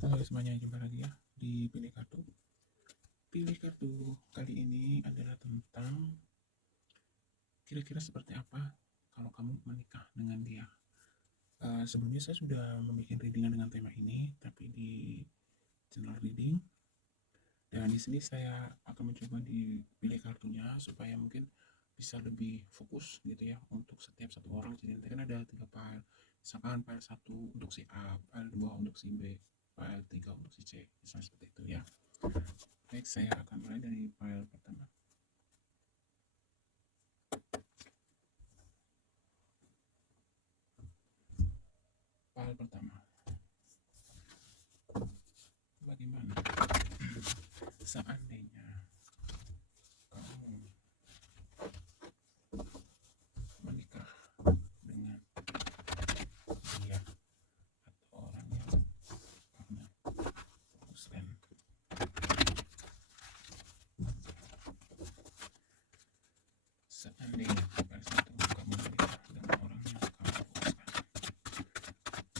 Halo semuanya, jumpa lagi ya di Pilih Kartu. Pilih kartu kali ini adalah tentang kira-kira seperti apa kalau kamu menikah dengan dia. Sebelumnya saya sudah membuat readingan dengan tema ini, tapi di channel reading. Dan di sini saya akan mencoba dipilih kartunya supaya mungkin bisa lebih fokus gitu ya untuk setiap satu orang. Jadi nanti kan ada 3 file, misalkan file 1 untuk si A, file 2 untuk si B, file 3 untuk si C, misalnya seperti itu ya. Baik, saya akan mulai dari file pertama. File pertama, bagaimana seandainya kamu menikah dengan dia atau orang yang kamu fokuskan. Seandainya file 1 kamu menikah dengan orang yang kamu fokuskan.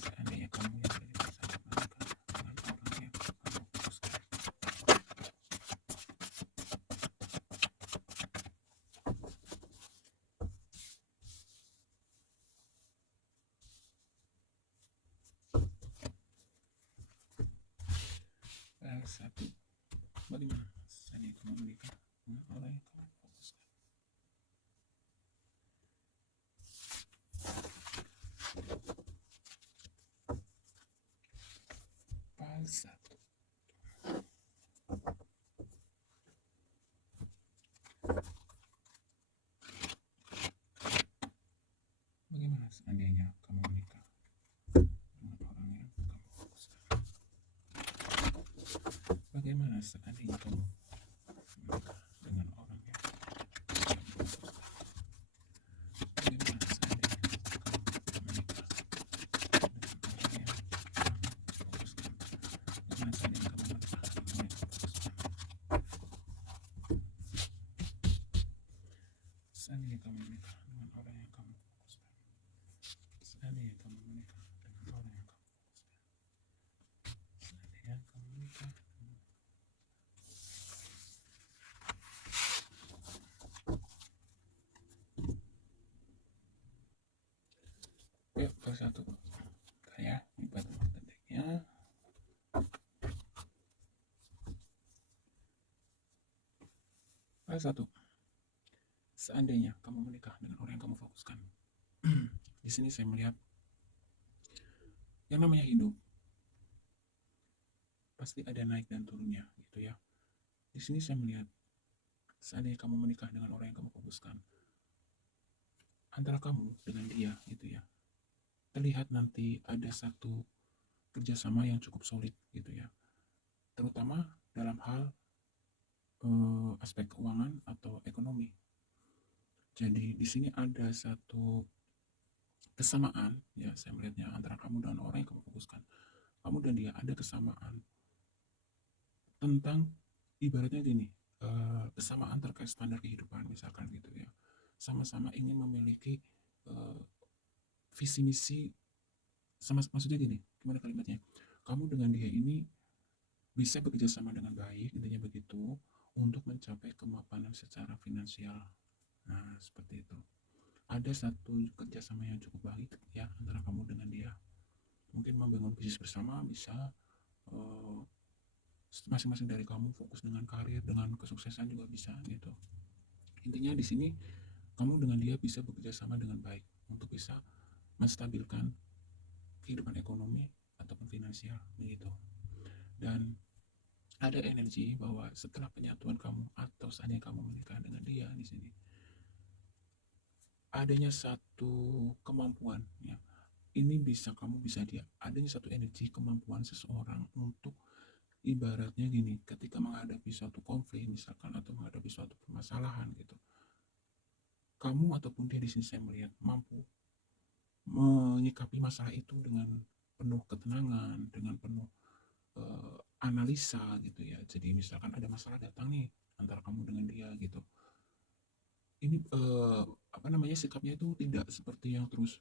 Seandainya kamu yang ada di file 1 menikah dengan orang yang kamu fokuskan. File 1, bagaimana seandainya kamu menikah dengan orang yang kamu fokuskan. File 1, bagaimana seandainya kamu menikah dengan orang yang kamu fokuskan. Bagaimana seandainya kamu menikah dengan orang yang kamu fokuskan. Bagaimana seandainya kamu menikah dengan orang yang kamu fokuskan. Bagaimana seandainya kamu menikah dengan orang yang kamu fokuskan. Seandainya kamu menikah dengan orang yang kamu fokuskan. Seandainya kamu menikah dengan orang yang kamu fokuskan. Seandainya kamu menikah dengan yuk, file 1 saya buat decknya. File 1, seandainya kamu menikah dengan orang yang kamu fokuskan. Di sini saya melihat yang namanya hidup pasti ada naik dan turunnya gitu ya. Di sini saya melihat seandainya kamu menikah dengan orang yang kamu fokuskan, antara kamu dengan dia gitu ya, terlihat nanti ada satu kerjasama yang cukup solid gitu ya, terutama dalam hal aspek keuangan atau ekonomi. Jadi di sini ada satu kesamaan ya, saya melihatnya antara kamu dan orang yang kamu fokuskan. Kamu dan dia ada kesamaan tentang ibaratnya gini, kesamaan terkait standar kehidupan misalkan gitu ya. Sama-sama ingin memiliki visi misi, maksudnya gini, gimana kalimatnya? Kamu dengan dia ini bisa bekerja sama dengan baik, intinya begitu, untuk mencapai kemapanan secara finansial. Nah, seperti itu. Ada satu kerjasama yang cukup baik ya antara kamu dengan dia. Mungkin membangun bisnis bersama bisa, masing-masing dari kamu fokus dengan karir, dengan kesuksesan juga bisa gitu. Intinya di sini kamu dengan dia bisa bekerja sama dengan baik untuk bisa menstabilkan kehidupan ekonomi ataupun finansial begitu. Dan ada energi bahwa setelah penyatuan kamu atau seandainya kamu menikah dengan dia di sini, adanya satu kemampuan ya. Ini bisa kamu bisa dia. Adanya satu energi kemampuan seseorang untuk ibaratnya gini, ketika menghadapi suatu konflik misalkan atau menghadapi suatu permasalahan gitu. Kamu ataupun dia di sini saya melihat mampu menyikapi masalah itu dengan penuh ketenangan, dengan penuh analisa gitu ya. Jadi misalkan ada masalah datang nih antara kamu dengan dia gitu. Ini apa namanya, sikapnya itu tidak seperti yang terus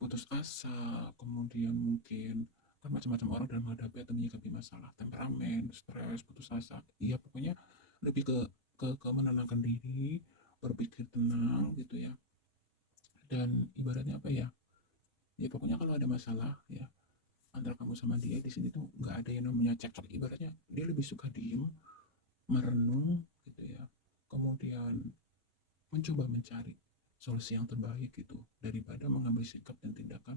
putus asa, kemudian mungkin kan macam-macam orang dalam menghadapi atau menyikapi masalah, temperamen, stres, putus asa, iya pokoknya lebih ke menenangkan diri, berpikir tenang gitu ya. Dan ibaratnya apa ya, ya pokoknya kalau ada masalah ya antara kamu sama dia di sini tuh nggak ada yang namanya cekcok, ibaratnya dia lebih suka diem, merenung gitu ya, kemudian mencoba mencari solusi yang terbaik gitu, daripada mengambil sikap dan tindakan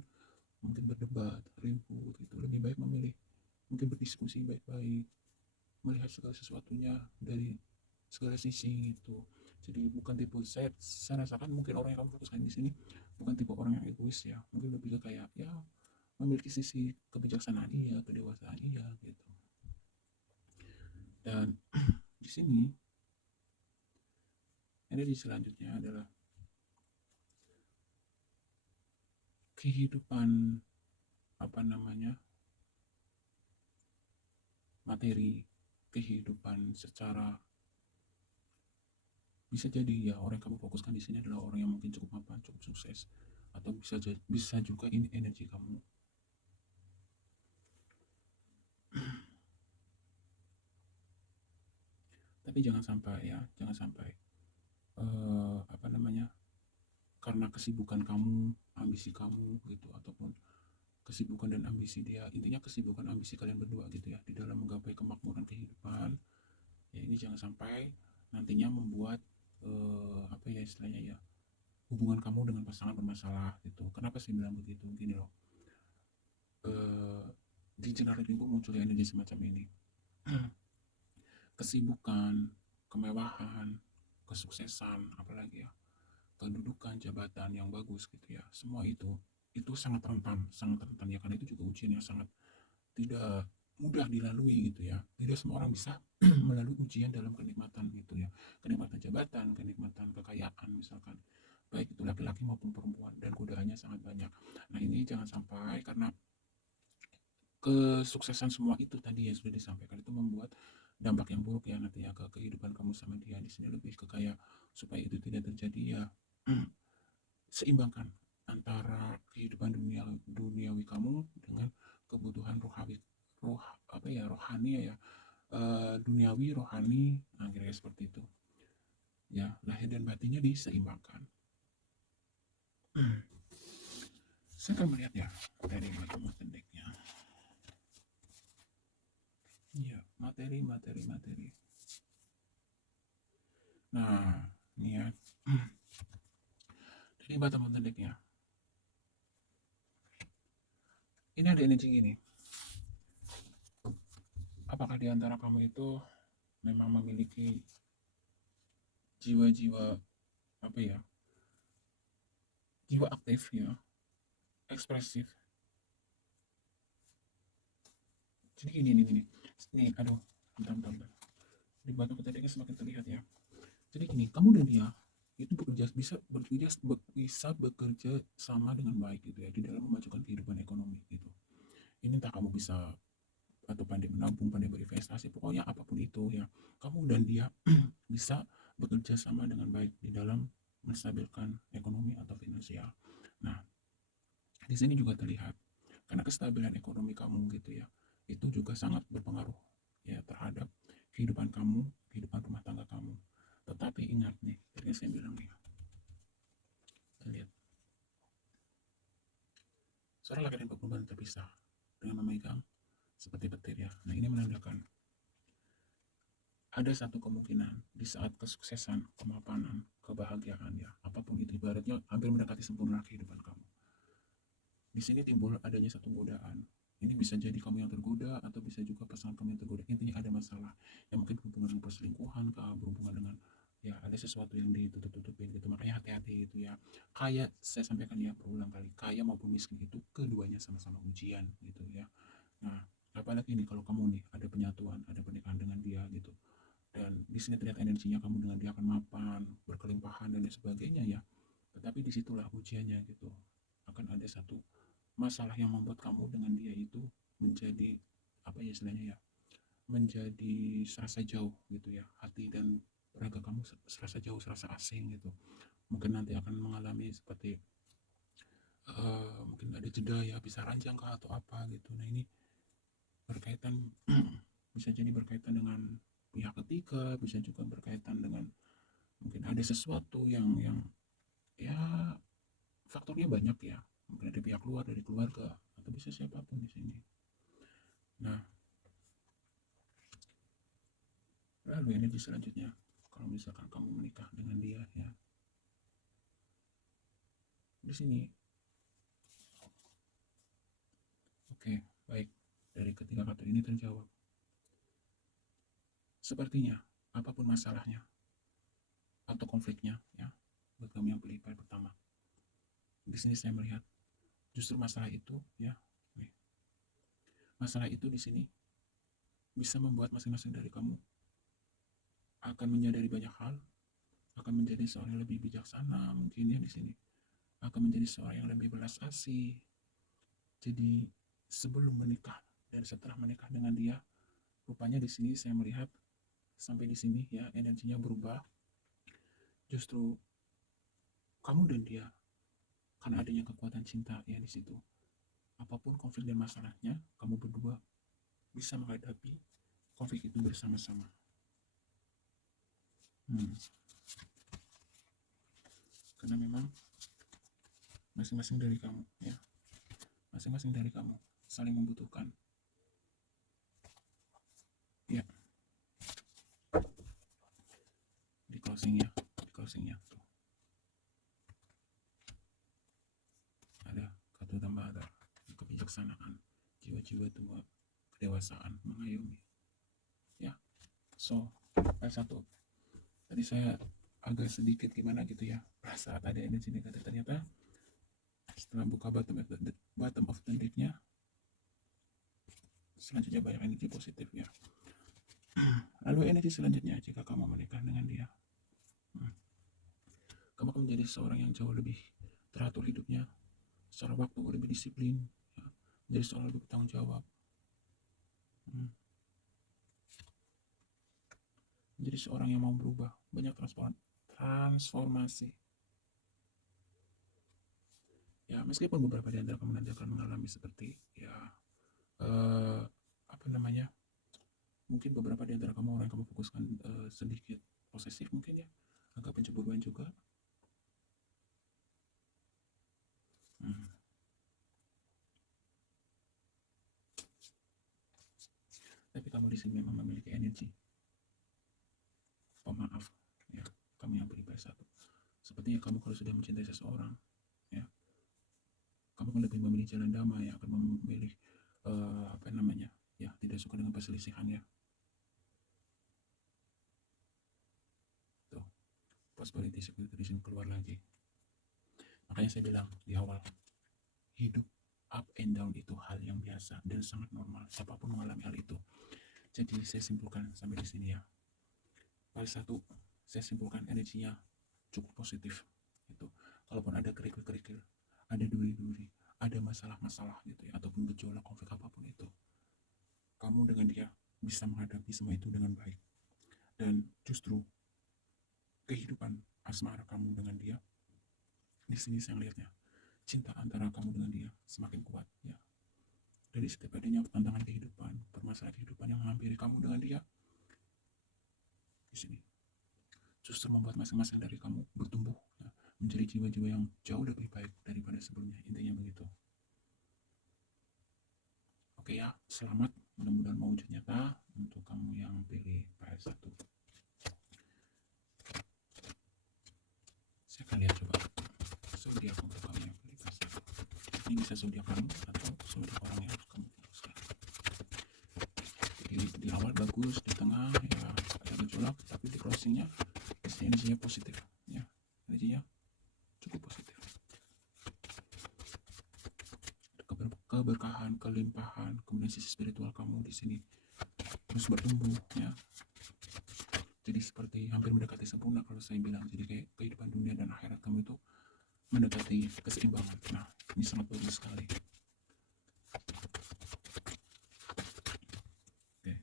mungkin berdebat, ribut gitu. Lebih baik memilih mungkin berdiskusi baik-baik, melihat segala sesuatunya dari segala sisi gitu. Jadi bukan tipe, saya rasakan mungkin orang yang kamu fokuskan di sini bukan tipe orang yang egois ya, mungkin lebih ke kayak ya memiliki sisi kebijaksanaan iya, kedewasaan iya gitu. Dan di sini energi selanjutnya adalah kehidupan, apa namanya, materi, kehidupan secara, bisa jadi ya orang yang kamu fokuskan di sini adalah orang yang mungkin cukup mapan, cukup sukses, atau bisa juga ini energi kamu. Tapi jangan sampai ya, jangan sampai apa namanya, karena kesibukan kamu, ambisi kamu gitu, ataupun kesibukan dan ambisi dia, intinya kesibukan ambisi kalian berdua gitu ya di dalam menggapai kemakmuran kehidupan, ya ini jangan sampai nantinya membuat apa ya istilahnya ya, hubungan kamu dengan pasangan bermasalah gitu. Kenapa sih bilang begitu? Gini loh, eh, di jenar minggu muncul energi semacam ini. Kesibukan, kemewahan, kesuksesan, apalagi ya, kedudukan, jabatan yang bagus gitu ya, semua itu sangat rentan ya, karena itu juga ujian yang sangat tidak mudah dilalui gitu ya. Tidak semua orang bisa melalui ujian dalam kenikmatan gitu ya, kenikmatan jabatan, kenikmatan kekayaan misalkan, baik itu laki-laki maupun perempuan, dan godaannya sangat banyak. Nah ini jangan sampai karena kesuksesan semua itu tadi yang sudah disampaikan itu membuat dampak yang buruk ya nanti ya ke kehidupan kamu sama dia. Di sini lebih ke kayak supaya itu tidak terjadi ya, seimbangkan antara kehidupan duniawi kamu dengan kebutuhan roh apa ya, rohani ya, duniawi rohani, nah kira-kira seperti itu ya, lahir dan batinnya diseimbangkan. Saya akan melihat ya dari materi decknya ya, materi. Nah ini ya, dari bottom decknya ini ada energi gini, apakah di antara kamu itu memang memiliki jiwa-jiwa, apa ya, jiwa aktif ya, ekspresif. Jadi gini nih, aduh, bentar, di batu ketiknya semakin terlihat ya. Jadi gini, kamu dan dia itu bisa bekerja sama dengan baik gitu ya di dalam memajukan kehidupan ekonomi gitu. Ini entah kamu bisa atau pandai menabung, pandai berinvestasi, pokoknya apapun itu ya, kamu dan dia bisa bekerja sama dengan baik di dalam menstabilkan ekonomi atau finansial. Nah, di sini juga terlihat karena kestabilan ekonomi kamu gitu ya, itu juga sangat berpengaruh ya terhadap kehidupan kamu, kehidupan rumah tangga kamu. Tetapi ingat nih, tadi saya bilang nih, lihat, seorang laki dan perempuan terpisah dengan memegang seperti petir ya. Nah ini menandakan ada satu kemungkinan di saat kesuksesan, kemapanan, kebahagiaan ya, apapun itu, ibaratnya hampir mendekati sempurna kehidupan kamu. Di sini timbul adanya satu godaan. Ini bisa jadi kamu yang tergoda atau bisa juga pasangan kamu yang tergoda. Intinya ada masalah yang mungkin berhubungan dengan perselingkuhan, berhubungan dengan ya ada sesuatu yang ditutup-tutupin gitu. Makanya hati-hati gitu ya. Kayak saya sampaikan ya berulang kali, kaya maupun miskin itu keduanya sama-sama ujian gitu ya. Nah, apalagi nih kalau kamu nih ada penyatuan, ada pernikahan dengan dia gitu. Dan di sini terlihat energinya kamu dengan dia akan mapan, berkelimpahan dan lain sebagainya ya. Tetapi disitulah ujiannya gitu. Akan ada satu masalah yang membuat kamu dengan dia itu menjadi apa ya istilahnya ya, menjadi serasa jauh gitu ya, hati dan raga kamu serasa jauh, serasa asing gitu. Mungkin nanti akan mengalami seperti mungkin ada jeda ya, bisa ranjang kah atau apa gitu. Nah ini berkaitan bisa jadi berkaitan dengan pihak ketiga, bisa juga berkaitan dengan mungkin ada sesuatu yang ya faktornya banyak ya. Mungkin dari pihak luar, dari keluarga, atau bisa siapapun di sini. Nah, lalu energi selanjutnya, kalau misalkan kamu menikah dengan dia ya, di sini, oke, baik, dari ketiga kartu ini terjawab. Sepertinya apapun masalahnya atau konfliknya ya, buat kamu yang pilih pertama, di sini saya melihat justru masalah itu ya, masalah itu di sini bisa membuat masing-masing dari kamu akan menyadari banyak hal, akan menjadi seorang yang lebih bijaksana mungkin ya di sini, akan menjadi seorang yang lebih belas asih. Jadi sebelum menikah dan setelah menikah dengan dia, rupanya di sini saya melihat sampai di sini ya energinya berubah. Justru kamu dan dia, karena adanya kekuatan cinta ya di situ. Apapun konflik dan masalahnya, kamu berdua bisa menghadapi konflik itu bersama-sama. Karena memang masing-masing dari kamu ya, masing-masing dari kamu saling membutuhkan. Ya, di closingnya tuh ada kata tambah, ada kebijaksanaan, jiwa-jiwa tua, kedewasaan, mengayomi. Ya, so satu tadi saya agak sedikit gimana gitu ya, saat ada energi negatif, ternyata setelah buka bottom of the deck-nya, selanjutnya banyak energi positif ya. Lalu energi selanjutnya, jika kamu menikah dengan dia, kamu akan menjadi seorang yang jauh lebih teratur hidupnya, secara waktu lebih disiplin ya, menjadi seorang lebih bertanggung jawab, menjadi seorang yang mau berubah, banyak transformasi ya. Meskipun beberapa di antara kamu nanti akan mengalami seperti ya apa namanya, mungkin beberapa di antara kamu orang yang kamu fokuskan sedikit posesif mungkin ya, agak pencemburuan juga. Tapi kamu di sini memang memiliki energi pemaaf ya, kamu yang beribadah satu. Sepertinya kamu kalau sudah mencintai seseorang ya, kamu akan lebih memilih jalan damai, akan memilih apa namanya ya, tidak suka dengan perselisihan ya. Tuh, prosperity seperti di sini keluar lagi. Makanya saya bilang di awal, hidup up and down itu hal yang biasa dan sangat normal, siapapun mengalami hal itu. Jadi saya simpulkan sampai di sini ya. Paling satu, saya simpulkan energinya cukup positif. Itu, kalaupun ada kerikil-kerikil, ada duri-duri, ada masalah-masalah gitu ya, ataupun gejolak konflik apapun itu, kamu dengan dia bisa menghadapi semua itu dengan baik. Dan justru kehidupan asmara kamu dengan dia, di sini saya lihatnya cinta antara kamu dengan dia semakin kuat ya. Dari setiap adanya tantangan kehidupan, permasalahan kehidupan yang menghampiri kamu dengan dia, di sini justru membuat masing-masing dari kamu bertumbuh ya, menjadi jiwa-jiwa yang jauh lebih baik daripada sebelumnya. Intinya begitu. Oke ya, selamat, mudah-mudahan mewujud nyata untuk kamu yang pilih PS1. Saya akan lihat coba zodiak untuk kamu yang pilih PS1. Ini bisa zodiak kamu atau zodiak orang yang harus kamu fokuskan. Di awal bagus, di tengah ya ada gejolak, tapi di closingnya energinya positif ya, energinya cukup positif. Keberkahan, kelimpahan, kemudian sisi spiritual kamu di sini terus bertumbuh ya. Jadi seperti hampir mendekati sempurna kalau saya bilang. Jadi kayak kehidupan dunia dan akhirat kamu itu mendekati keseimbangan. Nah, ini sangat bagus sekali. Oke.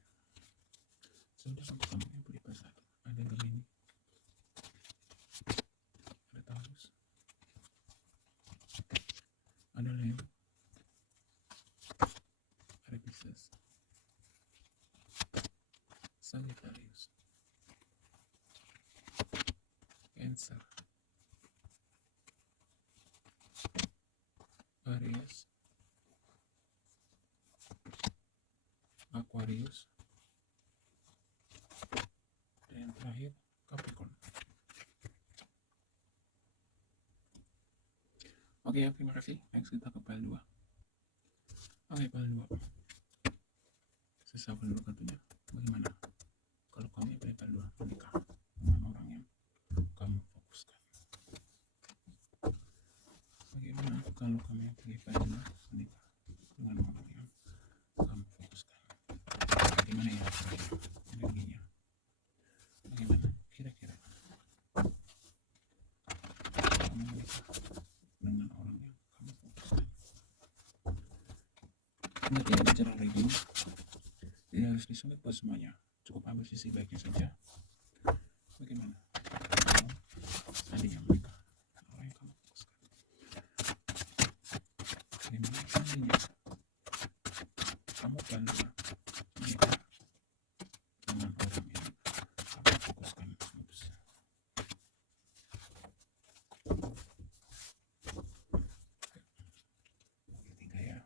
Sudah untuk kamu yang beli pasar. Ada Gemini. Ada Taurus. ada Leo, ada Pisces, Sagittarius, Cancer, Aries, Aquarius, dan yang terakhir Capricorn. Oke ya, terima kasih. Next kita ke file 2. Oke, file 2. Saya shuffle dulu kartunya. Bagaimana kalau kamu pilih file 2 menikah dengan orang yang kamu fokuskan? Bagaimana kalau kamu pilih file 2 menikah dengan orang yang kamu fokuskan? Bagaimana ya energinya? Bagaimana kira-kira kamu menikah dengan orang yang kamu fokuskan? Ingat ya, bicara reading tidak harus disulit buat semuanya, cukup ambil sisi baiknya saja. Bagaimana kalau seandainya menikah dengan orang yang kamu fokuskan? Bagaimana seandainya kamu bangga menikah dengan orang yang kamu fokuskan? Ups. Ketiga ya.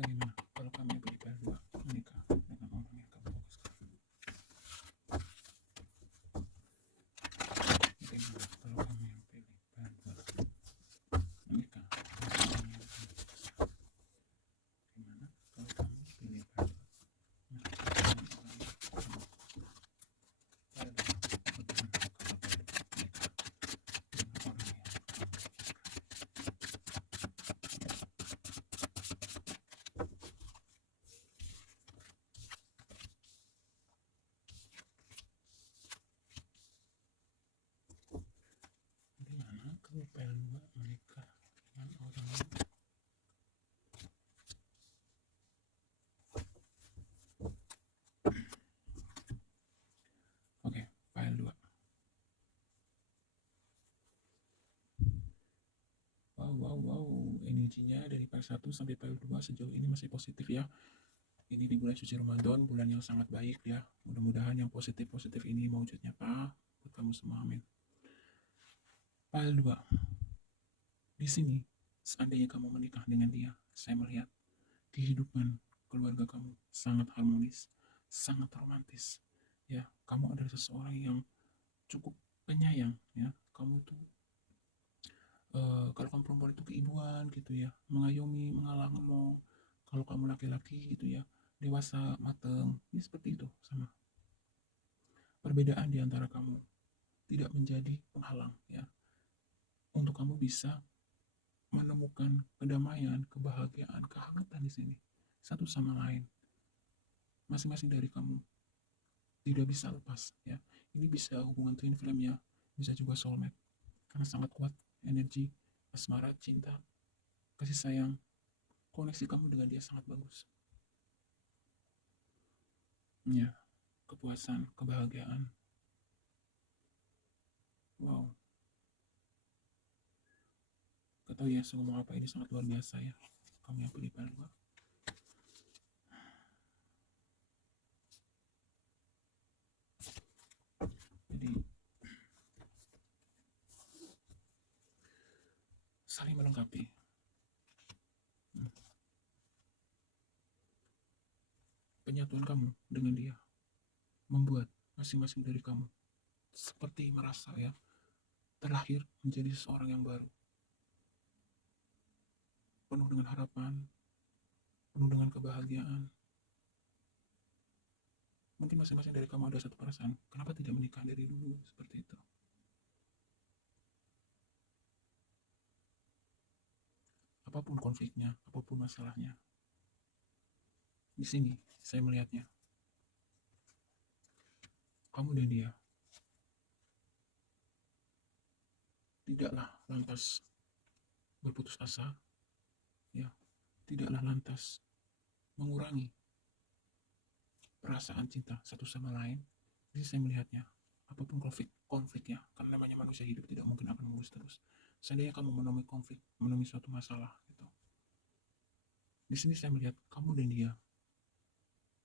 Bagaimana kalau kamu pilih file 2 menikah dengan orang yang kamu fokuskan? Bagaimana kalau kamu yang pilih file 2 menikah dengan orang yang kamu fokuskan? Bagaimana kalau kamu pilih file 2 menikah dengan orang yang kamu fokuskan? File 2. Bagaimana kalau file 2 menikah dengan orang yang kamu fokuskan? Bagaimana kalau file 2 menikah dengan orang yang Oke, file 2. Wow, energinya dari file 1 sampai file 2 sejauh ini masih positif ya. Ini di bulan suci Ramadan, bulan yang sangat baik ya. Mudah-mudahan yang positif-positif ini mewujud nyata buat kamu semua, amin. File 2. Di sini, seandainya kamu menikah dengan dia, saya melihat kehidupan keluarga kamu sangat harmonis, sangat romantis. Ya, kamu adalah seseorang yang cukup penyayang ya. Kamu tuh kalau kamu perempuan itu keibuan gitu ya, mengayomi, mengalah-ngelong. Kalau kamu laki-laki gitu ya, dewasa, mateng. Ini seperti itu sama. Perbedaan di antara kamu tidak menjadi penghalang ya untuk kamu bisa menemukan kedamaian, kebahagiaan, kehangatan di sini satu sama lain. Masing-masing dari kamu tidak bisa lepas ya. Ini bisa hubungan twin flame ya, bisa juga soulmate karena sangat kuat energi asmara, cinta, kasih sayang, koneksi kamu dengan dia sangat bagus. Ya, kepuasan, kebahagiaan. Wow. Gak tahu ya, saya ngomong apa, ini sangat luar biasa ya. Kamu yang pilih file 2. Jadi, saling melengkapi. Penyatuan kamu dengan dia membuat masing-masing dari kamu seperti merasa ya terlahir menjadi seorang yang baru, penuh dengan harapan, penuh dengan kebahagiaan. Mungkin masing-masing dari kamu ada satu perasaan, kenapa tidak menikah dari dulu, seperti itu. Apapun konfliknya, apapun masalahnya, di sini saya melihatnya kamu dan dia tidaklah lantas berputus asa, ya, tidaklah lantas mengurangi perasaan cinta satu sama lain. Jadi saya melihatnya, apapun konfliknya, karena namanya manusia hidup tidak mungkin akan mulus terus. Seandainya kamu menemui konflik, menemui suatu masalah, gitu. Di sini saya melihat kamu dan dia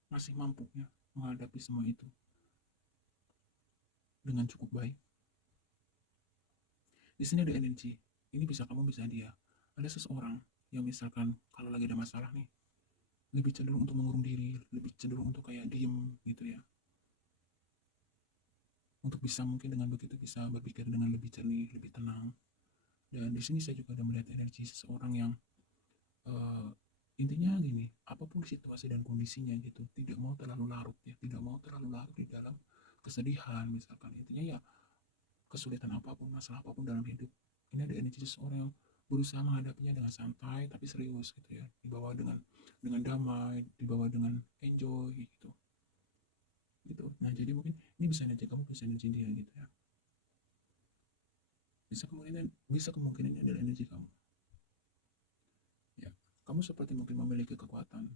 masih mampu ya menghadapi semua itu dengan cukup baik. Di sini ada energi. Ini bisa kamu, bisa dia. Ada seseorang yang misalkan kalau lagi ada masalah nih, lebih cenderung untuk mengurung diri, lebih cenderung untuk kayak diem gitu ya. Untuk bisa mungkin dengan begitu bisa berpikir dengan lebih jernih, lebih tenang. Dan di sini saya juga ada melihat energi seseorang yang uh, intinya gini, apapun situasi dan kondisinya gitu, tidak mau terlalu larut ya, tidak mau terlalu larut di dalam kesedihan misalkan. Intinya ya kesulitan apapun, masalah apapun dalam hidup, ini ada energi seseorang yang berusaha menghadapinya dengan santai tapi serius gitu ya, dibawa dengan damai, dibawa dengan enjoy gitu. Gitu. Nah, jadi mungkin ini bisa energi kamu, bisa energi dia gitu ya. Bisa kemungkinan ini adalah energi kamu. Ya, kamu seperti mungkin memiliki kekuatan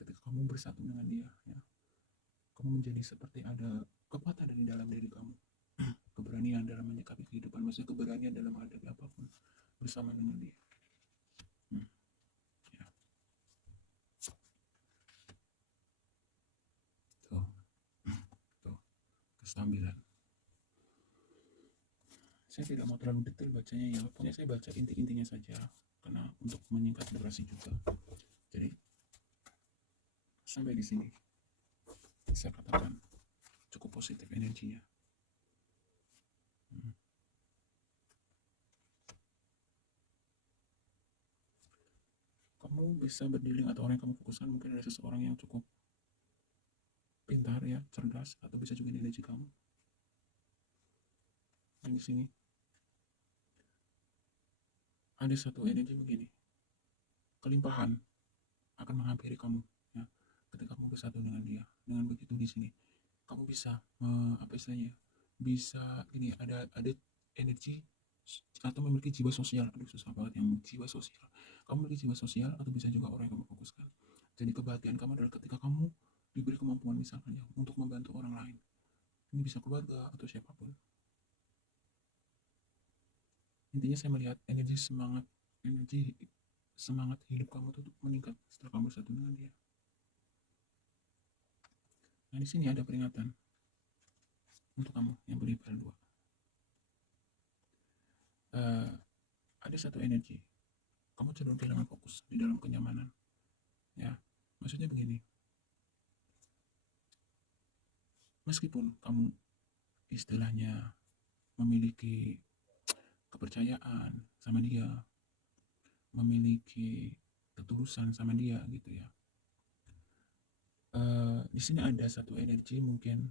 ketika kamu bersatu dengan dia ya. Kamu menjadi seperti ada kekuatan dari dalam diri kamu. Keberanian dalam menyikapi kehidupan, maksudnya keberanian dalam menghadapi apapun bersama dengan dia. Hmm, ya. Tuh, tuh, kestabilan. Saya tidak mau terlalu detail bacanya ya, pokoknya saya baca inti-intinya saja karena untuk menyingkat durasi juga. Jadi sampai di sini saya katakan cukup positif energinya. Hmm. Kamu bisa berdealing atau orang yang kamu fokuskan mungkin ada seseorang yang cukup pintar ya, cerdas, atau bisa juga energi kamu. Dan di sini ada satu energi begini, kelimpahan akan menghampiri kamu ya, ketika kamu bersatu dengan dia. Dengan begitu di sini kamu bisa apa istilahnya, bisa ini ada energi atau memiliki jiwa sosial. Aduh susah banget yang jiwa sosial. Kamu memiliki jiwa sosial atau bisa juga orang yang kamu fokuskan. Jadi kebahagiaan kamu adalah ketika kamu diberi kemampuan misalkan ya untuk membantu orang lain. Ini bisa keluarga atau siapapun. Intinya saya melihat energi semangat hidup kamu tuh meningkat setelah kamu bersatu dengan dia. Nah di sini ada peringatan untuk kamu yang beri pada dua. Ada satu energi, kamu cenderung kehilangan fokus di dalam kenyamanan. Ya, maksudnya begini, meskipun kamu istilahnya memiliki kepercayaan sama dia, memiliki ketulusan sama dia gitu ya. Di sini ada satu energi mungkin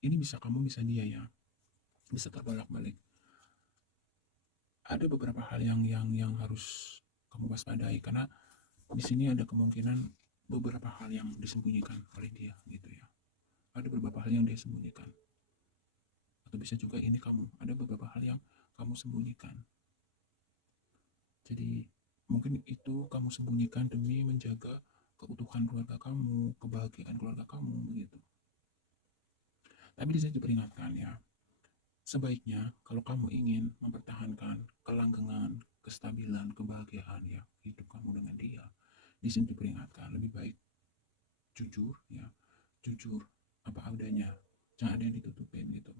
ini bisa kamu bisa dia ya, bisa terbolak-balik. Ada beberapa hal yang harus kamu waspadai karena di sini ada kemungkinan beberapa hal yang disembunyikan oleh dia gitu ya. Ada beberapa hal yang dia sembunyikan. Atau bisa juga ini kamu, ada beberapa hal yang kamu sembunyikan. Jadi mungkin itu kamu sembunyikan demi menjaga keutuhan keluarga kamu, kebahagiaan keluarga kamu gitu. Tapi di sini diperingatkan ya, sebaiknya kalau kamu ingin mempertahankan kelanggengan, kestabilan, kebahagiaan ya hidup kamu dengan dia, di sini diperingatkan lebih baik jujur ya, jujur apa adanya, jangan ada yang ditutupin gitu.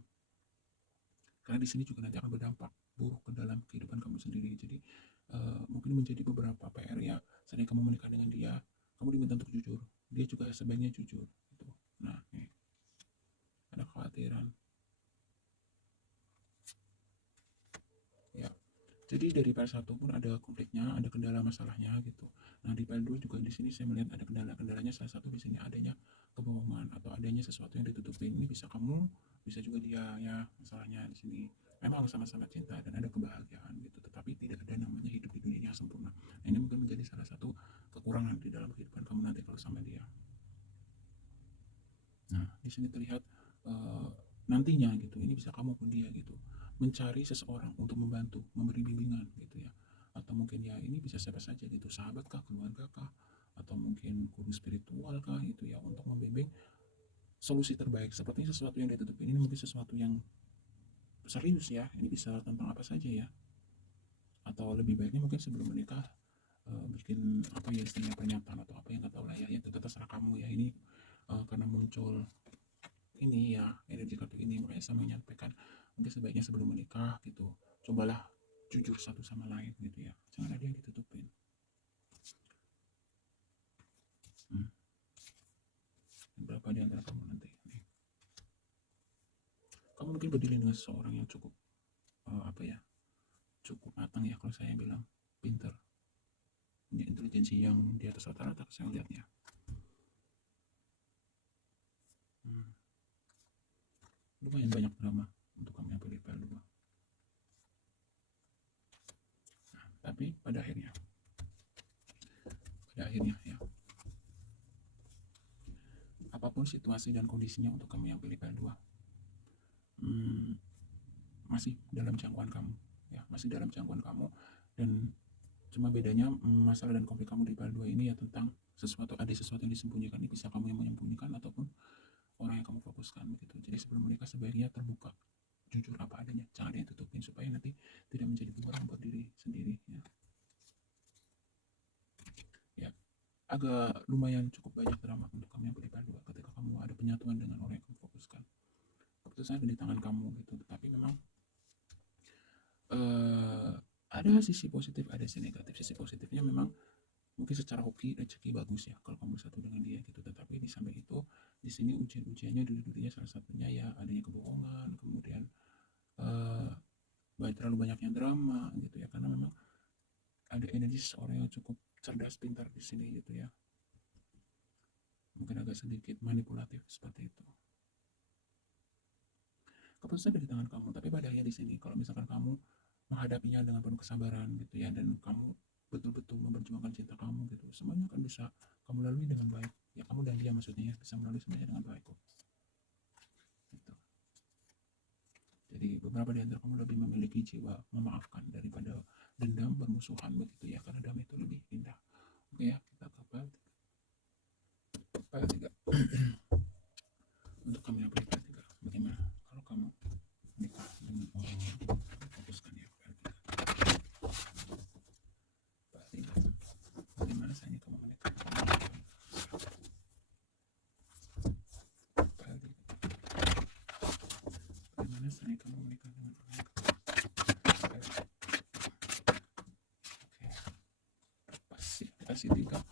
Karena di sini juga nanti akan berdampak buruk ke dalam kehidupan kamu sendiri. Jadi mungkin menjadi beberapa PR ya, seandainya kamu menikah dengan dia, kamu diminta untuk jujur, dia juga sebaiknya jujur gitu. Nah nih ada kekhawatiran ya. Jadi dari PR1 pun ada konfliknya, ada kendala masalahnya gitu. Nah di PR2 juga di sini saya melihat ada kendalanya, salah satu di sini adanya kebohongan atau adanya sesuatu yang ditutupin. Ini bisa kamu, bisa juga dia ya, masalahnya di sini. Memang sama-sama cinta dan ada kebahagiaan gitu, tetapi tidak ada namanya hidup di dunia yang sempurna. Nah, ini mungkin menjadi salah satu kekurangan di dalam kehidupan kamu nanti kalau sama dia. Nah, di sini terlihat nantinya gitu, ini bisa kamu pun dia gitu, mencari seseorang untuk membantu, memberi bimbingan gitu ya. Atau mungkin ya ini bisa siapa saja gitu, sahabat kah, keluarga kah, atau mungkin guru spiritual kah gitu ya, untuk membimbing solusi terbaik. Seperti sesuatu yang ditutupin ini mungkin sesuatu yang serius ya, ini bisa tentang apa saja ya. Atau lebih baiknya mungkin sebelum menikah bikin apa ya istilahnya pernyataan atau apa yang nggak tahu lah ya, itu terserah kamu ya. Ini karena muncul ini ya energi kartu ini, makanya saya menyampaikan mungkin sebaiknya sebelum menikah gitu cobalah jujur satu sama lain gitu ya, jangan ada yang ditutupin. hmm. Berapa di antara kamu nanti nih, kamu mungkin berdiri dengan seseorang yang cukup apa ya, cukup matang ya, kalau saya bilang pinter, punya intelijensi yang di atas rata-rata saya lihatnya. hmm. Lumayan banyak drama untuk kamu yang pilih PL2. Nah, tapi pada akhirnya ya, apapun situasi dan kondisinya untuk kamu yang pilih PL2, masih dalam jangkauan kamu ya, masih dalam jangkauan kamu. Dan cuma bedanya masalah dan konflik kamu di PL2 ini ya tentang sesuatu yang disembunyikan. Ini bisa kamu yang menyembunyikan ataupun orang yang kamu fokuskan begitu. Jadi sebelum menikah sebaiknya terbuka, jujur apa adanya, jangan ada yang tutupin supaya nanti tidak menjadi bumerang buat diri sendiri ya. Ya, agak lumayan cukup banyak drama untuk kamu yang pilih PL2 ketika kamu ada penyatuan dengan orang yang kamu fokuskan. Keputusan ada di tangan kamu gitu, tapi memang ada sisi positif, ada sisi negatif. Sisi positifnya memang mungkin secara hoki rezeki bagus ya kalau kamu bersatu dengan dia gitu, tetapi di samping itu di sini ujian-ujiannya dulu-dulunya salah satunya ya adanya kebohongan, kemudian eh terlalu banyaknya drama gitu ya, karena memang ada energi seseorang yang cukup cerdas pintar di sini gitu ya, mungkin agak sedikit manipulatif seperti itu. Keputusan dari tangan kamu, tapi pada akhirnya di sini kalau misalkan kamu menghadapinya dengan penuh kesabaran gitu ya, dan kamu betul-betul memperjuangkan cinta kamu gitu, semuanya akan bisa kamu lalui dengan baik ya. Kamu dan dia maksudnya ya, bisa melalui semuanya dengan baik kok gitu. Jadi beberapa di antara kamu lebih memiliki jiwa memaafkan daripada dendam bermusuhan begitu ya, karena damai itu lebih indah. Oke ya, kita ke file 3. Untuk kamu yang pilih file 3, bagaimana kalau kamu menikah dengan orang yang fokuskan ya, file 3. Bagaimana saja kamu menikah dengan orang yang file 3. Bagaimana saja kamu menikah dengan orang yang file 3. Oke, pasti kasih 3.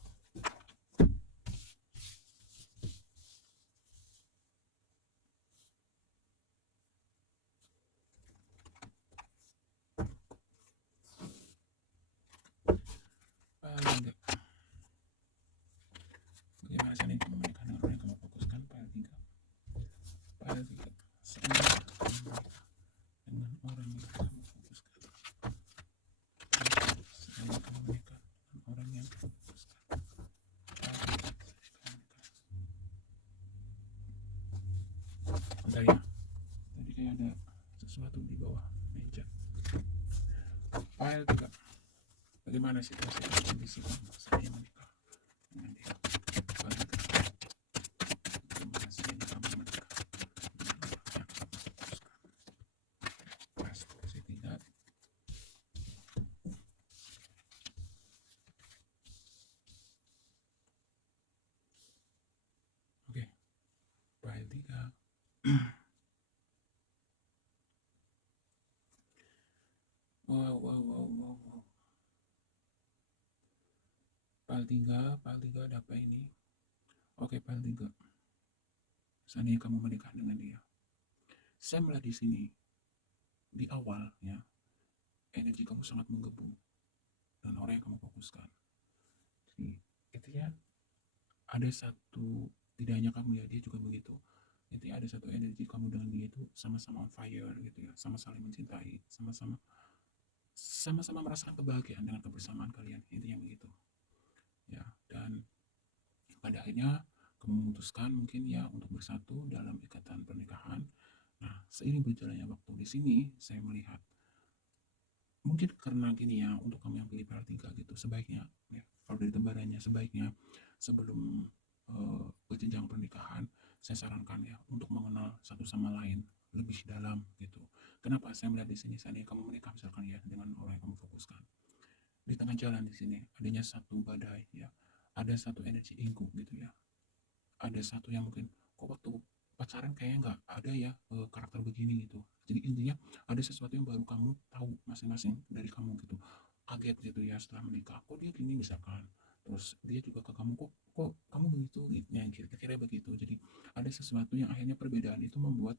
Bagaimana saja kamu menikah dengan orang yang kamu fokuskan, file 3. File 3. Saya dengan orang yang kamu fokuskan. Saya kamu menikah dengan orang yang kamu fokuskan. Bentar ya, tadi kayak ada sesuatu di bawah meja. File 3. Bagaimana situasi dan kondisi kamu saya menikah dengan dia? File 3. Bagaimana saya kamu menikah dengan orang yang kamu fokuskan? Pasti 3. Oke, file 3. Wow. File 3 ada apa ini? Oke, file 3. Seandainya kamu menikah dengan dia, saya melihat di sini di awal ya, energi kamu sangat menggebu dan orang yang kamu fokuskan. Jadi itu ya, ada satu, tidak hanya kamu ya, dia juga begitu. Itu ya, ada satu energi kamu dengan dia itu sama-sama on fire gitu ya, sama saling mencintai, sama-sama merasakan kebahagiaan dengan kebersamaan kalian, intinya begitu ya. Dan pada akhirnya kamu memutuskan mungkin ya untuk bersatu dalam ikatan pernikahan, Nah, seiring berjalannya waktu di sini saya melihat mungkin karena gini ya, untuk kamu yang pilih PL3 gitu, sebaiknya ya, kalau dari tebarannya sebaiknya sebelum berjenjang pernikahan, saya sarankan ya untuk mengenal satu sama lain lebih dalam gitu. Kenapa saya melihat di sini, seandainya kamu menikah misalkan ya dengan orang yang kamu fokuskan, di tengah jalan di sini adanya satu badai ya, ada satu energi ego gitu ya, ada satu yang mungkin kok waktu pacaran kayaknya nggak ada ya karakter begini gitu. Jadi intinya ada sesuatu yang baru kamu tahu masing-masing dari kamu gitu. Kaget gitu ya setelah menikah, kok dia gini misalkan. Terus dia juga ke kamu, kok kamu begitu gitu. Ya kira-kira begitu. Jadi ada sesuatu yang akhirnya perbedaan itu membuat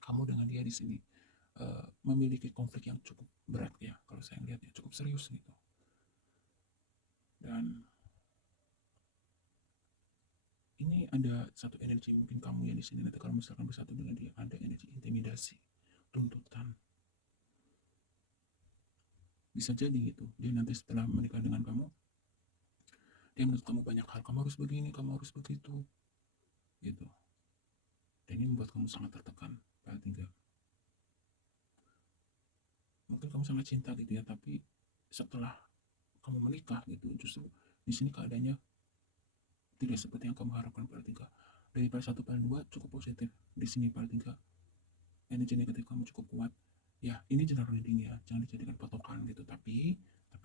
kamu dengan dia di sini memiliki konflik yang cukup berat ya, kalau saya lihat ya cukup serius gitu. Dan ini ada satu energi mungkin kamu yang di sini nanti kalau misalkan bersatu dengan dia ada energi intimidasi, tuntutan. Bisa jadi gitu. Dia nanti setelah menikah dengan kamu, dia menuntut kamu banyak hal. Kamu harus begini, kamu harus begitu, gitu. Dan ini membuat kamu sangat tertekan. PL3. Mungkin kamu sangat cinta gitu ya, tapi setelah kamu menikah gitu, justru di sini keadaannya tidak seperti yang kamu harapkan. PL3 dari PL1 PL2 cukup positif, di sini PL3 energi negatif kamu cukup kuat. Ya ini general reading ya, jangan dijadikan patokan gitu, tapi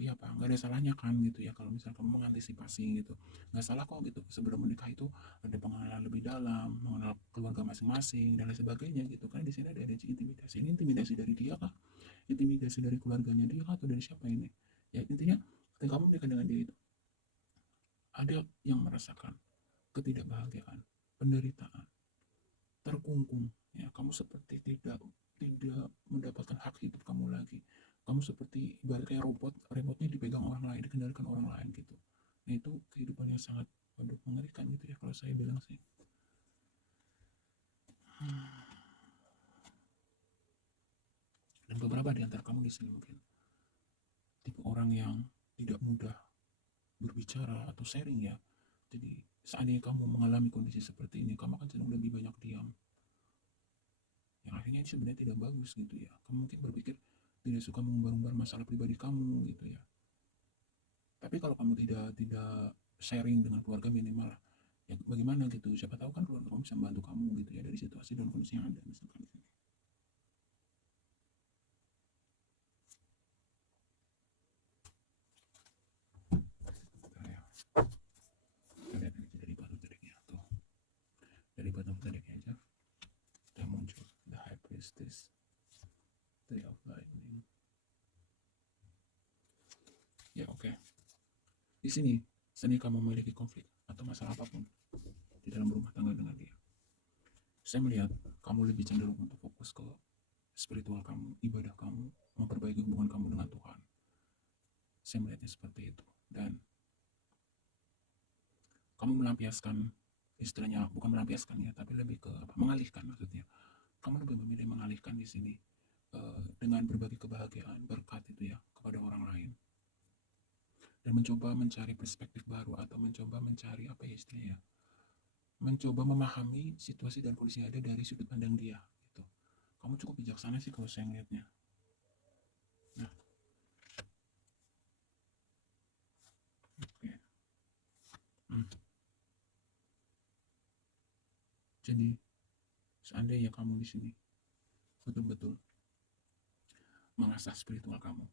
apa, nggak ada salahnya kan gitu ya kalau misalnya kamu mengantisipasi gitu, nggak salah kok gitu sebelum menikah itu ada pengenalan lebih dalam, mengenal keluarga masing-masing dan lain sebagainya gitu kan. Di sini ada energi intimidasi. Ini intimidasi dari dia kah, intimidasi dari keluarganya dia kah, atau dari siapa ini? Ya intinya ketika kamu menikah dengan dia itu ada yang merasakan ketidakbahagiaan, penderitaan, terkungkung ya, kamu seperti tidak tidak mendapatkan hak hidup kamu lagi. Kamu seperti ibarat kayak robot, remote-nya dipegang orang lain, dikendalikan orang lain gitu. Nah itu kehidupan yang sangat, waduh, mengerikan gitu ya kalau saya bilang sih. Dan beberapa di antara kamu di sini mungkin tipe orang yang tidak mudah berbicara atau sharing ya. Jadi seandainya kamu mengalami kondisi seperti ini, kamu akan cenderung lebih banyak diam. Yang akhirnya ini sebenarnya tidak bagus gitu ya. Kamu mungkin berpikir tidak suka mengumbar-umbar masalah pribadi kamu gitu ya. Tapi kalau kamu tidak sharing dengan keluarga minimal ya bagaimana gitu. Siapa tahu kan keluarga kamu bisa membantu kamu gitu ya dari situasi dan kondisi yang ada misalkan. Bentar ya. Kita lihat energi dari batu tadiknya tuh. Dari batu tadiknya aja sudah muncul the high priestess, tree of lightning. Ya oke. Di sini seni kamu memiliki konflik atau masalah apapun di dalam rumah tangga dengan dia, saya melihat kamu lebih cenderung untuk fokus ke spiritual kamu, ibadah kamu, memperbaiki hubungan kamu dengan Tuhan. Saya melihatnya seperti itu. Dan kamu melampiaskan, istilahnya bukan melampiaskan ya, tapi lebih ke apa? Mengalihkan maksudnya. Kamu lebih memilih mengalihkan di sini dengan berbagi kebahagiaan, berkat itu ya kepada orang lain. Dan mencoba mencari perspektif baru atau mencoba mencari apa ya istilahnya, mencoba memahami situasi dan kondisi yang ada dari sudut pandang dia gitu. Kamu cukup bijaksana sih kalau saya melihatnya. Nah, oke. Hmm. Jadi seandainya kamu di sini betul-betul mengasah spiritual kamu,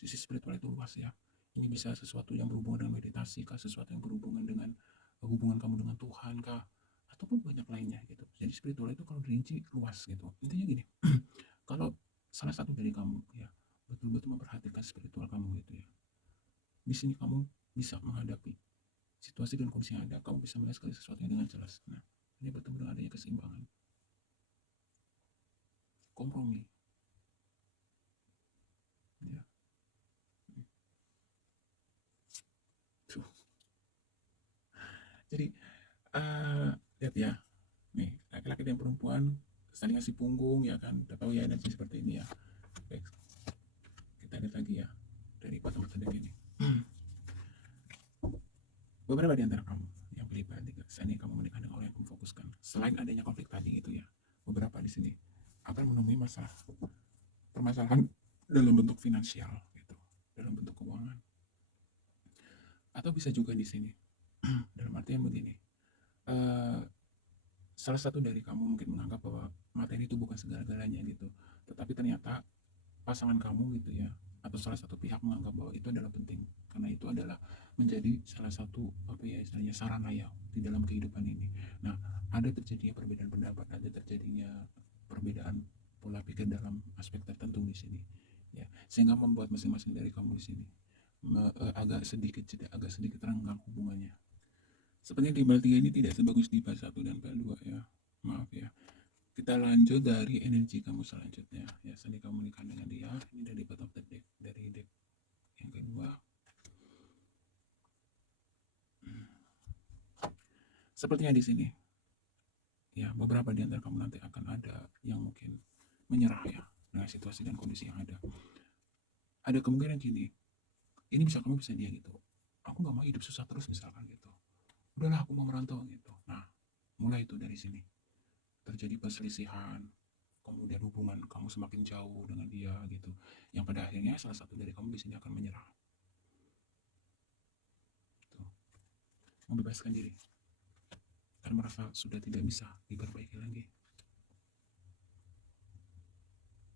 sisi spiritual itu luas ya. Ini bisa sesuatu yang berhubungan dengan meditasi kah, sesuatu yang berhubungan dengan hubungan kamu dengan Tuhan kah, ataupun banyak lainnya gitu. Jadi spiritual itu kalau dirinci luas gitu. Intinya gini, kalau salah satu dari kamu ya betul-betul memperhatikan spiritual kamu gitu ya, di sini kamu bisa menghadapi situasi dan kondisi yang ada, kamu bisa melihat sekali sesuatu dengan jelas. Nah, ini betul-betul adanya keseimbangan, kompromi ya. Tuh. Jadi lihat ya, nih laki-laki dan perempuan saling ngasih punggung ya kan, udah tahu ya energi seperti ini ya. Baik, kita lihat lagi ya dari bottom deck ini. Beberapa di antara kamu yang pilih PL3, seandainya kamu menikah dengan orang yang kamu fokuskan, selain adanya konflik tadi gitu ya, beberapa di sini akan menemui masalah permasalahan dalam bentuk finansial gitu, dalam bentuk keuangan. Atau bisa juga di sini dalam artian begini, eh, salah satu dari kamu mungkin menganggap bahwa materi itu bukan segala-galanya gitu, tetapi ternyata pasangan kamu gitu ya, atau salah satu pihak menganggap bahwa itu adalah penting karena itu adalah menjadi salah satu apa ya istilahnya sarana ya di dalam kehidupan ini. Nah, ada terjadinya perbedaan pendapat, ada terjadinya perbedaan pola pikir dalam aspek tertentu di sini ya, sehingga membuat masing-masing dari kamu di sini agak sedikit renggang hubungannya. Sepertinya di PL 3 ini tidak sebagus di PL 1 dan PL 2 ya. Maaf ya. Kita lanjut dari energi kamu selanjutnya. Ya, sandi kamu menikah dengan dia. Ini dari bottom of the deck, dari deck yang kedua. Sepertinya di sini. Ya, beberapa di antara kamu nanti akan ada yang mungkin menyerah ya dengan situasi dan kondisi yang ada. Ada kemungkinan gini. Ini bisa kamu bisa dia gitu. Aku nggak mau hidup susah terus misalkan gitu. Udahlah aku mau merantau gitu. Nah, mulai itu dari sini. Terjadi perselisihan, kemudian hubungan kamu semakin jauh dengan dia gitu, yang pada akhirnya salah satu dari kamu di sini akan menyerah, tuh, membebaskan diri karena merasa sudah tidak bisa diperbaiki lagi,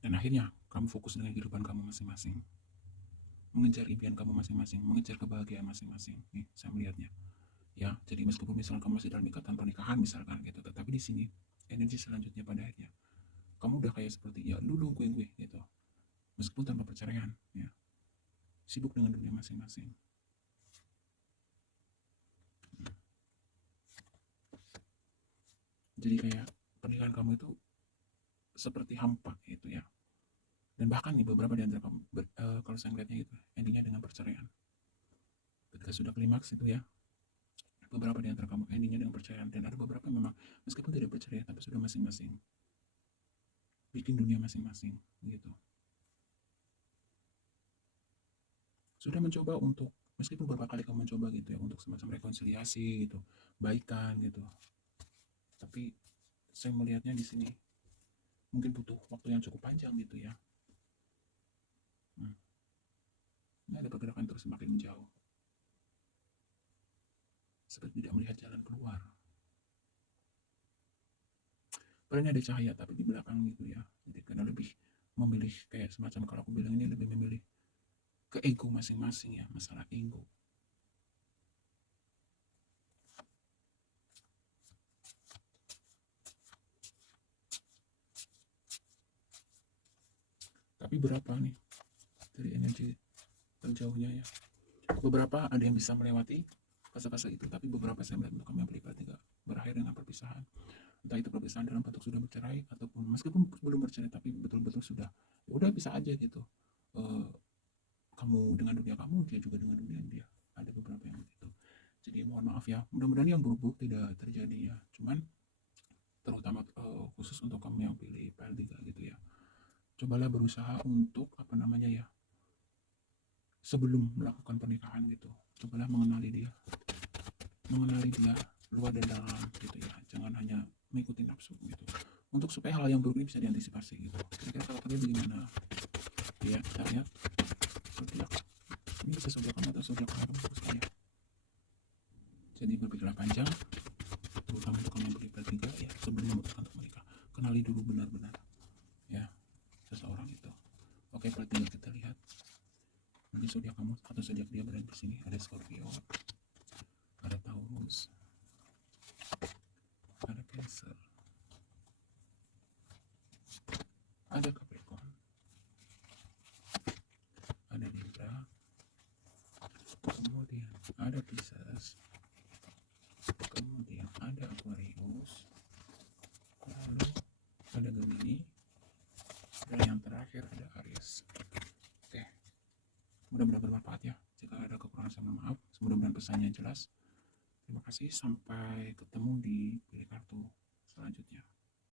dan akhirnya kamu fokus dengan kehidupan kamu masing-masing, mengejar impian kamu masing-masing, mengejar kebahagiaan masing-masing. Nih saya melihatnya ya, jadi meskipun misalkan kamu masih dalam ikatan pernikahan misalkan gitu, tetapi di sini energi selanjutnya pada akhirnya kamu udah kayak seperti ya lu gue gitu, meskipun tanpa perceraian ya, sibuk dengan dunia masing-masing. Jadi kayak pernikahan kamu itu seperti hampa gitu ya, dan bahkan nih beberapa di antara kamu kalau saya melihatnya gitu endingnya dengan perceraian. Ketika sudah klimaks itu ya, beberapa di antara kamu endingnya dengan perceraian, dan ada beberapa yang memang meskipun tidak percaya tapi sudah masing-masing bikin dunia masing-masing gitu, sudah mencoba untuk meskipun beberapa kali kamu mencoba gitu ya untuk semacam rekonsiliasi gitu, baikan gitu, tapi saya melihatnya di sini mungkin butuh waktu yang cukup panjang gitu ya. Ini ada pergerakan terus semakin menjauh, seperti tidak melihat jalan keluar. Padahal ada cahaya tapi di belakang gitu ya. Jadi karena lebih memilih kayak semacam, kalau aku bilang ini lebih memilih ke ego masing-masing ya, masalah ego. Tapi berapa nih dari energi terjauhnya ya, beberapa ada yang bisa melewati fase-fase itu, tapi beberapa saya melihat untuk kami yang berlipat juga berakhir dengan perpisahan, entah itu perpisahan dalam bentuk sudah bercerai ataupun meskipun belum bercerai tapi betul-betul sudah ya udah bisa aja gitu, eh, kamu dengan dunia kamu, dia juga dengan dunia dia, ada beberapa yang begitu. Jadi mohon maaf ya, mudah-mudahan yang buruk-buruk tidak terjadi ya, cuman terutama khusus untuk kamu yang pilih PL3 gitu ya, cobalah berusaha untuk apa namanya ya, sebelum melakukan pernikahan gitu, cobalah mengenali dia luar dan dalam gitu ya, jangan hanya mengikuti nafsu gitu, untuk supaya hal yang buruk ini bisa diantisipasi gitu. Kira-kira kalau kalian bagaimana ya, kita lihat zodiak ini bisa zodiak kamu atau zodiak kamu fokus saya. Jadi berpikirlah panjang, terutama untuk kamu yang berlipat tiga ya, sebelum memutuskan untuk menikah, kenali dulu benar-benar ya seseorang itu. Oke, perhatian kita lihat nanti zodiak kamu atau zodiak dia berada di sini. Ada Scorpio, ada Taurus, ada Cancer, ada Capricorn, ada Libra, kemudian ada Pisces, kemudian ada Aquarius, lalu ada Gemini, dan yang terakhir ada Aries. Oke, mudah-mudahan bermanfaat ya. Jika ada kekurangan saya mohon maaf. Mudah-mudahan pesannya jelas. Terima kasih, sampai ketemu di pilih kartu selanjutnya.